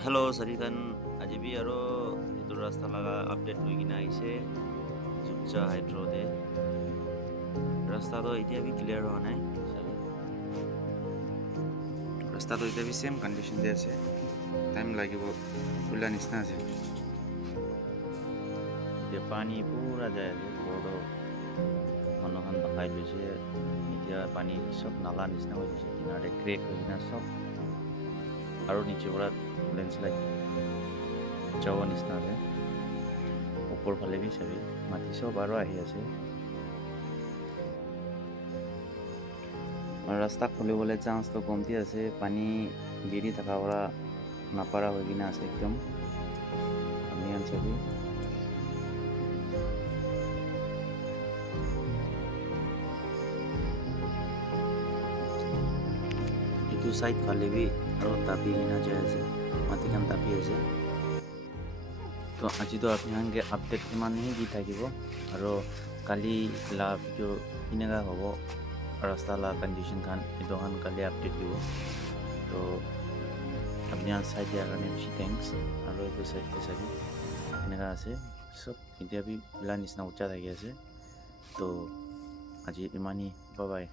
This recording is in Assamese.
हेलो सरितान আজি বি আৰু এইটো ৰাস্তা লগা আপডেট লৈ কিনে আহিছে জুপচা হাইড্ৰ দে ৰাস্তাটো এতিয়া বি ক্লিয়াৰ হোৱা নাই চাবি ৰাস্তাটো এতিয়া বি সেম কন্ডিশন দে আছে টাইম লাগিব খোলা নিচিনা আছে এতিয়া পানী পুৰা যায় আছে বড় মানুহখন দেখাই লৈছে এতিয়া পানী সব নালা নিচিনা হৈ গৈছে কিনাৰে ক্ৰেক হৈ কিনে সব আৰু নিচে পৰা লেন্ডশ্লাইড যাওয়া নিচিনা আছে ওপৰ ফালে বি চাবি মাটি সব আৰু আহি আছে আৰু ৰাস্তা খুলিবলৈ চান্সটো কমতি আছে পানী গিৰি থকা পৰা নাপাৰা হৈ কিনে আছে একদম আমি চাবি ইটো সাইড ফালে বি আৰু তাপি কিনা যায় আছে মাটিখান তাপি আছে তো আজি তো আপোনালোকে আপডেট ইমানেই দি থাকিব আৰু কালি লা ভিডিঅ' কেনেকুৱা হ'ব ৰাস্তা লা কণ্ডিশ্যন খান এইটো খান কালি আপডেট দিব তো আপুনি চাই দিয়াৰ কাৰণে বেছি থেংকছ আৰু এইটো চাইডটো চাবি এনেকুৱা আছে চব এতিয়া বি লা নিচিনা উচ্চা থাকি আছে তো আজি ইমানেই বাই বাই